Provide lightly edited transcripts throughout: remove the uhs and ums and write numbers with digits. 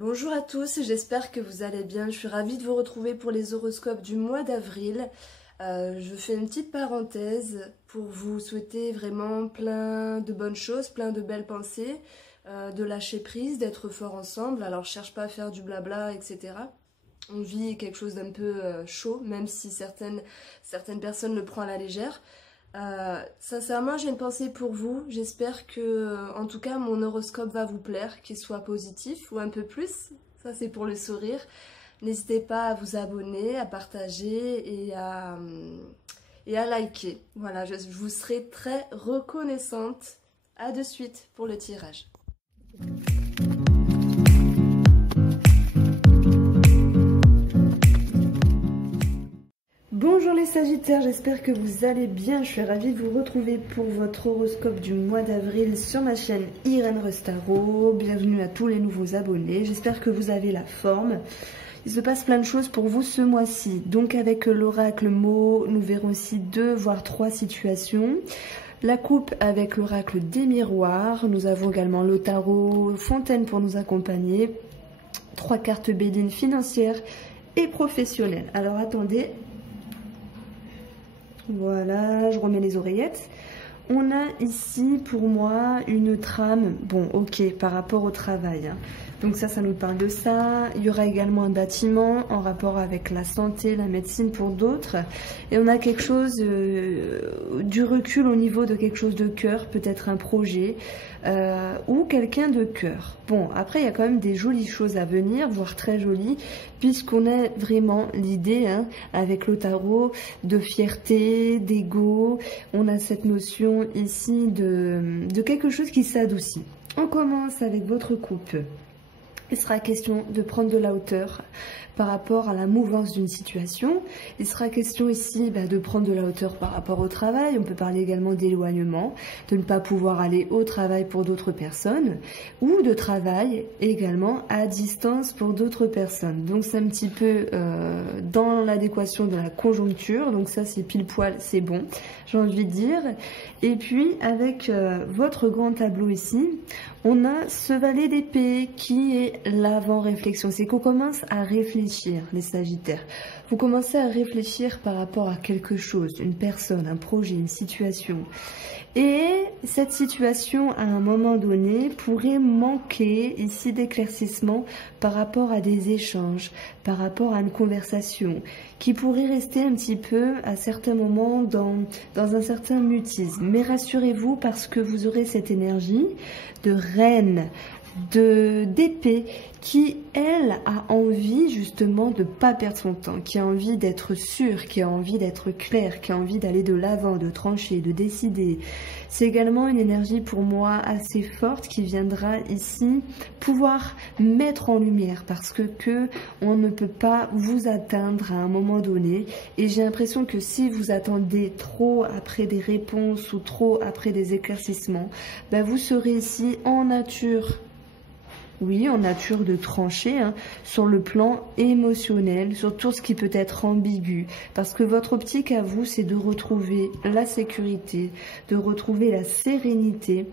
Bonjour à tous, j'espère que vous allez bien. Je suis ravie de vous retrouver pour les horoscopes du mois d'avril. Je fais une petite parenthèse pour vous souhaiter vraiment plein de bonnes choses, plein de belles pensées, de lâcher prise, d'être fort ensemble. Alors je cherche pas à faire du blabla, etc. On vit quelque chose d'un peu chaud, même si certaines personnes le prennent à la légère. Sincèrement, j'ai une pensée pour vous. J'espère que, en tout cas, mon horoscope va vous plaire, qu'il soit positif ou un peu plus. Ça, c'est pour le sourire. N'hésitez pas à vous abonner, à partager et à liker. Voilà, je vous serai très reconnaissante. À de suite pour le tirage. Bonjour les Sagittaires, j'espère que vous allez bien. Je suis ravie de vous retrouver pour votre horoscope du mois d'avril sur ma chaîne Irène Restaro. Bienvenue à tous les nouveaux abonnés, j'espère que vous avez la forme. Il se passe plein de choses pour vous ce mois-ci. Donc avec l'oracle mot, nous verrons aussi 2 voire 3 situations. La coupe avec l'oracle des miroirs. Nous avons également le tarot Fontaine pour nous accompagner. 3 cartes béline financières et professionnelles. Alors attendez. Voilà, je remets les oreillettes. On a ici pour moi une trame, bon ok, par rapport au travail. Donc ça nous parle de ça. Il y aura également un bâtiment en rapport avec la santé, la médecine pour d'autres. Et on a quelque chose, du recul au niveau de quelque chose de cœur, peut-être un projet ou quelqu'un de cœur. Bon, après il y a quand même des jolies choses à venir, voire très jolies, puisqu'on a vraiment l'idée, avec le tarot, de fierté, d'ego. On a cette notion ici de quelque chose qui s'adoucit. On commence avec votre couple. Il sera question de prendre de la hauteur par rapport à la mouvance d'une situation. Il sera question ici de prendre de la hauteur par rapport au travail. On peut parler également d'éloignement, de ne pas pouvoir aller au travail pour d'autres personnes ou de travail également à distance pour d'autres personnes. Donc c'est un petit peu dans l'adéquation de la conjoncture. Donc ça c'est pile poil, c'est bon, j'ai envie de dire. Et puis avec votre grand tableau ici, on a ce valet d'épée qui est l'avant-réflexion. C'est qu'on commence à réfléchir, les Sagittaires. Vous commencez à réfléchir par rapport à quelque chose, une personne, un projet, une situation. Et cette situation, à un moment donné, pourrait manquer ici d'éclaircissement par rapport à des échanges, par rapport à une conversation, qui pourrait rester un petit peu, à certains moments, dans un certain mutisme. Mais rassurez-vous, parce que vous aurez cette énergie de reine, d'épée, qui elle a envie justement de ne pas perdre son temps, qui a envie d'être sûre, qui a envie d'être claire, qui a envie d'aller de l'avant, de trancher, de décider. C'est également une énergie pour moi assez forte qui viendra ici pouvoir mettre en lumière, parce que on ne peut pas vous atteindre à un moment donné, et j'ai l'impression que si vous attendez trop après des réponses ou trop après des éclaircissements, vous serez ici en nature. Oui, en nature de trancher, sur le plan émotionnel, sur tout ce qui peut être ambigu. Parce que votre optique à vous, c'est de retrouver la sécurité, de retrouver la sérénité.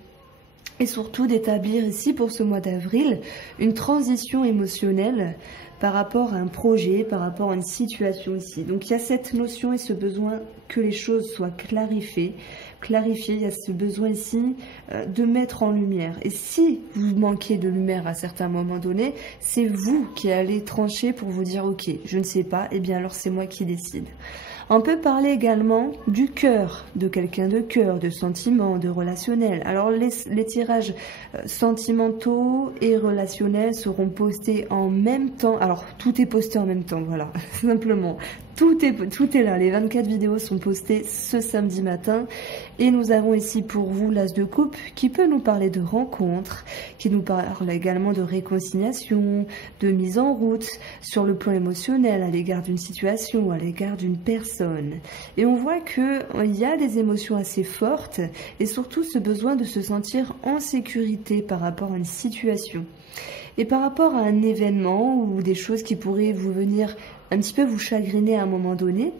Et surtout d'établir ici, pour ce mois d'avril, une transition émotionnelle par rapport à un projet, par rapport à une situation ici. Donc il y a cette notion et ce besoin que les choses soient clarifiées. Il y a ce besoin ici de mettre en lumière. Et si vous manquez de lumière à certains moments donnés, c'est vous qui allez trancher pour vous dire « Ok, je ne sais pas, et bien alors c'est moi qui décide ». On peut parler également du cœur, de quelqu'un de cœur, de sentiments, de relationnel. Alors les tirages sentimentaux et relationnels seront postés en même temps. Alors tout est posté en même temps, voilà, simplement. Tout est là, les 24 vidéos sont postées ce samedi matin. Et nous avons ici pour vous l'as de coupe qui peut nous parler de rencontres, qui nous parle également de réconciliation, de mise en route sur le plan émotionnel à l'égard d'une situation, à l'égard d'une personne. Et on voit qu'il y a des émotions assez fortes et surtout ce besoin de se sentir en sécurité par rapport à une situation. Et par rapport à un événement ou des choses qui pourraient vous venir un petit peu vous chagriner à un moment donné,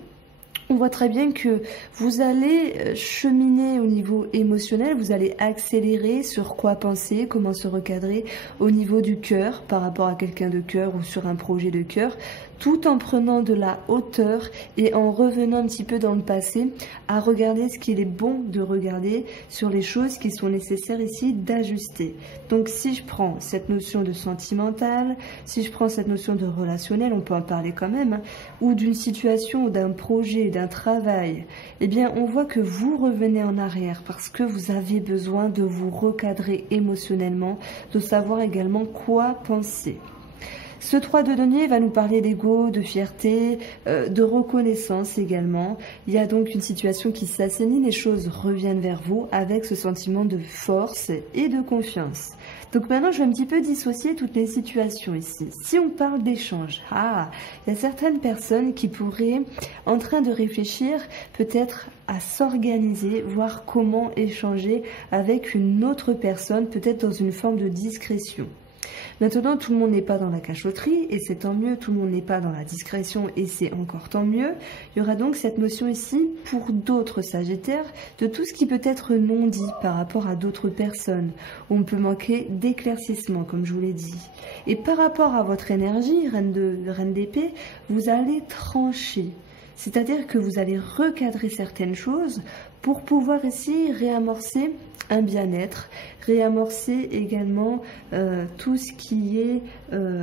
on voit très bien que vous allez cheminer au niveau émotionnel, vous allez accélérer sur quoi penser, comment se recadrer au niveau du cœur par rapport à quelqu'un de cœur ou sur un projet de cœur, tout en prenant de la hauteur et en revenant un petit peu dans le passé à regarder ce qu'il est bon de regarder sur les choses qui sont nécessaires ici d'ajuster. Donc si je prends cette notion de sentimental, si je prends cette notion de relationnel, on peut en parler quand même, hein, ou d'une situation, d'un projet, d'un travail, eh bien on voit que vous revenez en arrière parce que vous avez besoin de vous recadrer émotionnellement, de savoir également quoi penser. Ce 3 de denier va nous parler d'ego, de fierté, de reconnaissance également. Il y a donc une situation qui s'assainit, les choses reviennent vers vous avec ce sentiment de force et de confiance. Donc maintenant, je vais un petit peu dissocier toutes les situations ici. Si on parle d'échange, il y a certaines personnes qui pourraient, en train de réfléchir, peut-être à s'organiser, voir comment échanger avec une autre personne, peut-être dans une forme de discrétion. Maintenant, tout le monde n'est pas dans la cachotterie et c'est tant mieux, tout le monde n'est pas dans la discrétion et c'est encore tant mieux. Il y aura donc cette notion ici, pour d'autres sagittaires, de tout ce qui peut être non dit par rapport à d'autres personnes. On peut manquer d'éclaircissement, comme je vous l'ai dit. Et par rapport à votre énergie, reine d'épée, vous allez trancher. C'est-à-dire que vous allez recadrer certaines choses pour pouvoir ici réamorcer un bien-être, réamorcer également tout ce qui est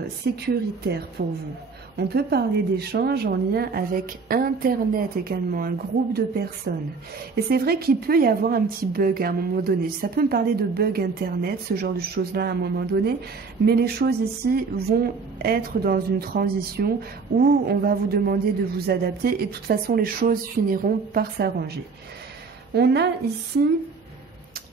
sécuritaire pour vous. On peut parler d'échanges en lien avec Internet également, un groupe de personnes. Et c'est vrai qu'il peut y avoir un petit bug à un moment donné. Ça peut me parler de bug Internet, ce genre de choses-là à un moment donné. Mais les choses ici vont être dans une transition où on va vous demander de vous adapter. Et de toute façon, les choses finiront par s'arranger. On a ici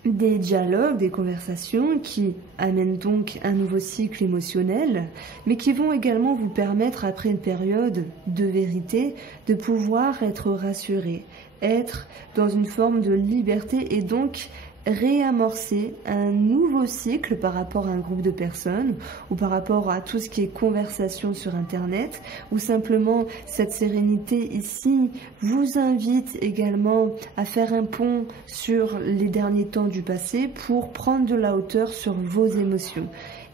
des dialogues, des conversations qui amènent donc un nouveau cycle émotionnel, mais qui vont également vous permettre, après une période de vérité, de pouvoir être rassuré, être dans une forme de liberté et donc réamorcer un nouveau cycle par rapport à un groupe de personnes ou par rapport à tout ce qui est conversation sur Internet, ou simplement cette sérénité ici vous invite également à faire un pont sur les derniers temps du passé pour prendre de la hauteur sur vos émotions.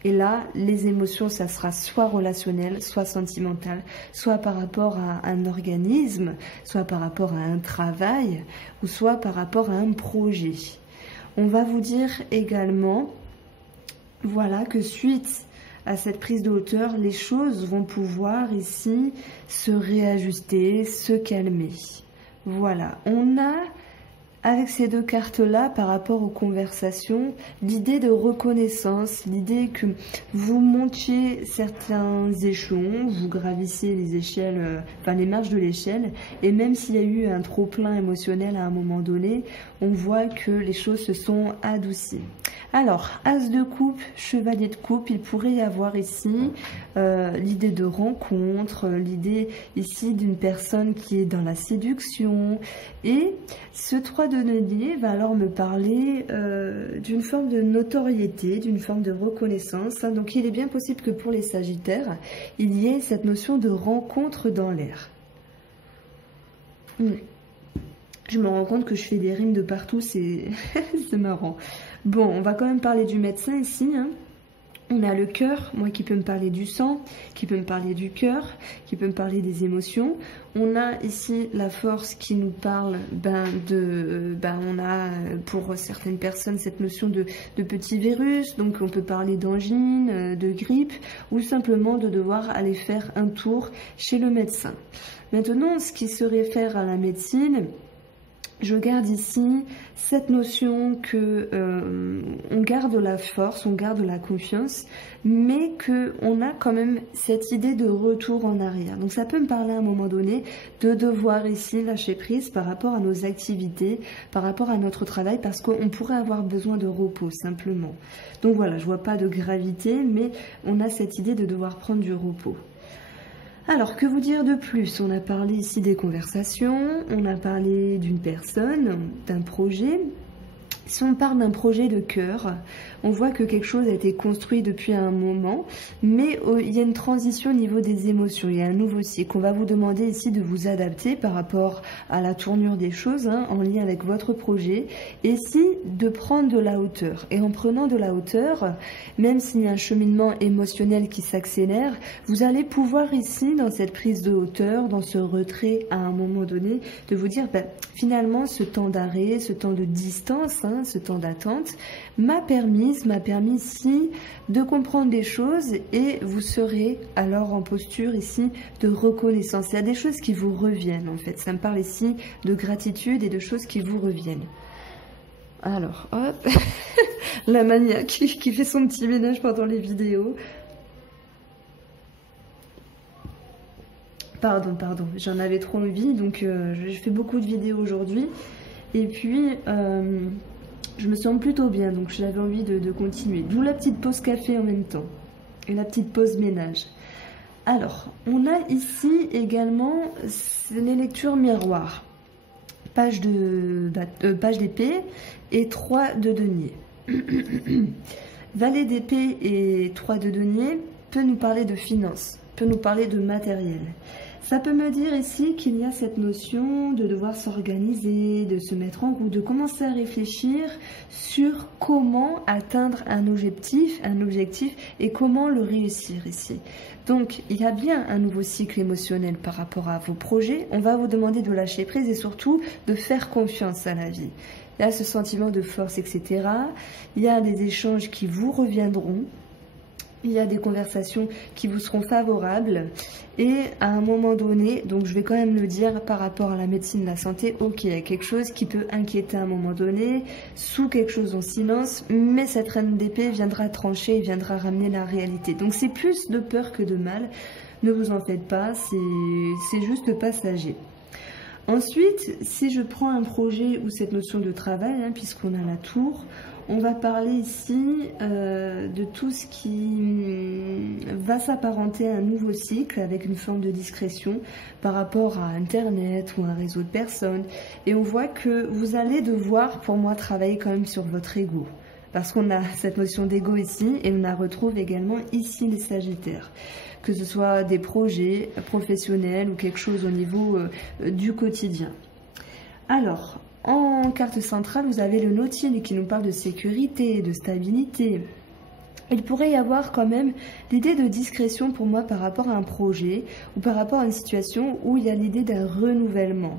Et là, les émotions, ça sera soit relationnel, soit sentimental, soit par rapport à un organisme, soit par rapport à un travail, ou soit par rapport à un projet. On va vous dire également, voilà, que suite à cette prise de hauteur, les choses vont pouvoir ici se réajuster, se calmer. Voilà, on a avec ces deux cartes-là, par rapport aux conversations, l'idée de reconnaissance, l'idée que vous montiez certains échelons, vous gravissiez les échelles, les marches de l'échelle, et même s'il y a eu un trop-plein émotionnel à un moment donné, on voit que les choses se sont adoucies. Alors, As de coupe, Chevalier de coupe, il pourrait y avoir ici l'idée de rencontre, l'idée ici d'une personne qui est dans la séduction, et ce 3 de denier va alors me parler d'une forme de notoriété, d'une forme de reconnaissance. Donc il est bien possible que pour les Sagittaires, il y ait cette notion de rencontre dans l'air. Je me rends compte que je fais des rimes de partout, c'est marrant. Bon, on va quand même parler du médecin ici, hein. On a le cœur, moi qui peut me parler du sang, qui peut me parler du cœur, qui peut me parler des émotions. On a ici la force qui nous parle on a pour certaines personnes cette notion de petit virus, donc on peut parler d'angine, de grippe, ou simplement de devoir aller faire un tour chez le médecin. Maintenant, ce qui se réfère à la médecine, je garde ici cette notion que on garde la force, on garde la confiance, mais qu'on a quand même cette idée de retour en arrière. Donc ça peut me parler à un moment donné de devoir ici lâcher prise par rapport à nos activités, par rapport à notre travail, parce qu'on pourrait avoir besoin de repos simplement. Donc voilà, je vois pas de gravité, mais on a cette idée de devoir prendre du repos. Alors, que vous dire de plus? On a parlé ici des conversations, on a parlé d'une personne, d'un projet. Si on parle d'un projet de cœur, on voit que quelque chose a été construit depuis un moment, mais il y a une transition au niveau des émotions, il y a un nouveau cycle. On va vous demander ici de vous adapter par rapport à la tournure des choses, en lien avec votre projet, et ici de prendre de la hauteur. Et en prenant de la hauteur, même s'il y a un cheminement émotionnel qui s'accélère, vous allez pouvoir ici, dans cette prise de hauteur, dans ce retrait à un moment donné, de vous dire, finalement, ce temps d'arrêt, ce temps de distance, ce temps d'attente, m'a permis ici de comprendre des choses et vous serez alors en posture ici de reconnaissance. Il y a des choses qui vous reviennent en fait. Ça me parle ici de gratitude et de choses qui vous reviennent. Alors, hop, la maniaque qui fait son petit ménage pendant les vidéos. Pardon, j'en avais trop envie, donc je fais beaucoup de vidéos aujourd'hui. Et puis, je me sens plutôt bien, donc j'avais envie de continuer. D'où la petite pause café en même temps. Et la petite pause ménage. Alors, on a ici également les lectures miroirs. Page d'épée et 3 de denier. Valet d'épée et 3 de denier peut nous parler de finances, peut nous parler de matériel. Ça peut me dire ici qu'il y a cette notion de devoir s'organiser, de se mettre en groupe, de commencer à réfléchir sur comment atteindre un objectif et comment le réussir ici. Donc, il y a bien un nouveau cycle émotionnel par rapport à vos projets. On va vous demander de lâcher prise et surtout de faire confiance à la vie. Il y a ce sentiment de force, etc. Il y a des échanges qui vous reviendront. Il y a des conversations qui vous seront favorables et à un moment donné, donc je vais quand même le dire par rapport à la médecine, la santé, ok, il y a quelque chose qui peut inquiéter à un moment donné, sous quelque chose en silence, mais cette reine d'épée viendra trancher et viendra ramener la réalité. Donc c'est plus de peur que de mal, ne vous en faites pas, c'est juste passager. Ensuite, si je prends un projet ou cette notion de travail, puisqu'on a la tour, on va parler ici de tout ce qui va s'apparenter à un nouveau cycle avec une forme de discrétion par rapport à Internet ou un réseau de personnes. Et on voit que vous allez devoir, pour moi, travailler quand même sur votre ego. Parce qu'on a cette notion d'ego ici et on la retrouve également ici les Sagittaires. Que ce soit des projets professionnels ou quelque chose au niveau du quotidien. Alors, en carte centrale, vous avez le Nautile qui nous parle de sécurité, de stabilité. Il pourrait y avoir quand même l'idée de discrétion pour moi par rapport à un projet ou par rapport à une situation où il y a l'idée d'un renouvellement.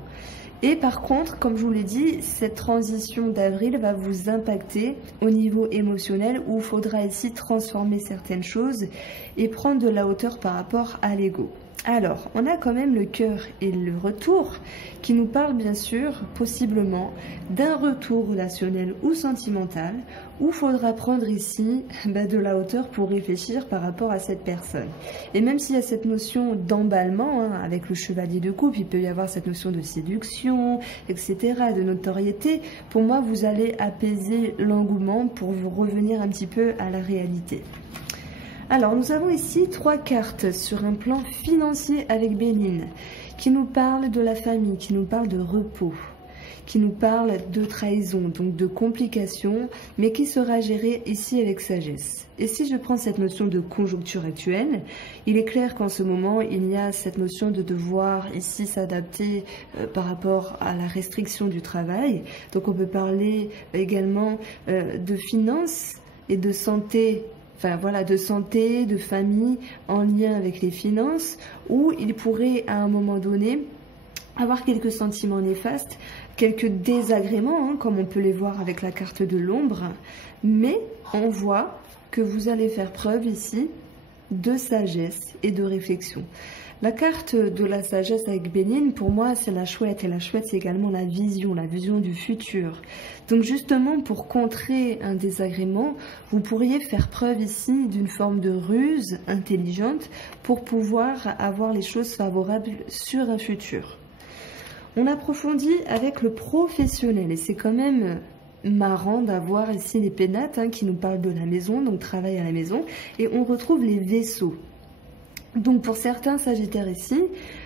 Et par contre, comme je vous l'ai dit, cette transition d'avril va vous impacter au niveau émotionnel où il faudra ici transformer certaines choses et prendre de la hauteur par rapport à l'ego. Alors, on a quand même le cœur et le retour qui nous parlent bien sûr, possiblement, d'un retour relationnel ou sentimental où il faudra prendre ici de la hauteur pour réfléchir par rapport à cette personne. Et même s'il y a cette notion d'emballement, avec le chevalier de coupe, il peut y avoir cette notion de séduction, etc., de notoriété, pour moi, vous allez apaiser l'engouement pour vous revenir un petit peu à la réalité. Alors, nous avons ici 3 cartes sur un plan financier avec Béline, qui nous parlent de la famille, qui nous parlent de repos, qui nous parlent de trahison, donc de complications, mais qui sera gérée ici avec sagesse. Et si je prends cette notion de conjoncture actuelle, il est clair qu'en ce moment, il y a cette notion de devoir ici s'adapter par rapport à la restriction du travail. Donc, on peut parler également de finances et de santé. Enfin voilà, de santé, de famille, en lien avec les finances, où il pourrait à un moment donné avoir quelques sentiments néfastes, quelques désagréments, comme on peut les voir avec la carte de l'ombre, mais on voit que vous allez faire preuve ici de sagesse et de réflexion. La carte de la sagesse avec Béline, pour moi, c'est la chouette. Et la chouette, c'est également la vision du futur. Donc justement, pour contrer un désagrément, vous pourriez faire preuve ici d'une forme de ruse intelligente pour pouvoir avoir les choses favorables sur un futur. On approfondit avec le professionnel et c'est quand même marrant d'avoir ici les pénates qui nous parlent de la maison, donc travail à la maison, et on retrouve les vaisseaux. Donc pour certains Sagittaires ici,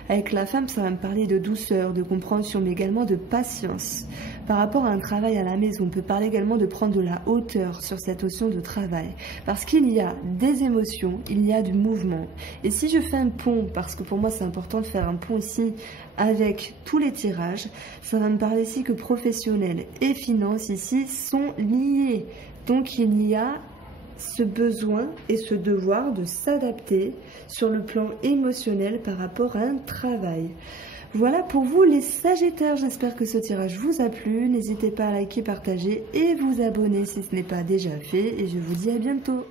avec la femme, ça va me parler de douceur, de compréhension, mais également de patience. par rapport à un travail à la maison. On peut parler également de prendre de la hauteur sur cette notion de travail. Parce qu'il y a des émotions, il y a du mouvement. Et si je fais un pont, parce que pour moi c'est important de faire un pont ici avec tous les tirages, ça va me parler ici que professionnel et finance ici sont liés. Donc il y a ce besoin et ce devoir de s'adapter sur le plan émotionnel par rapport à un travail. Voilà pour vous les Sagittaires, j'espère que ce tirage vous a plu. N'hésitez pas à liker, partager et vous abonner si ce n'est pas déjà fait. Et je vous dis à bientôt.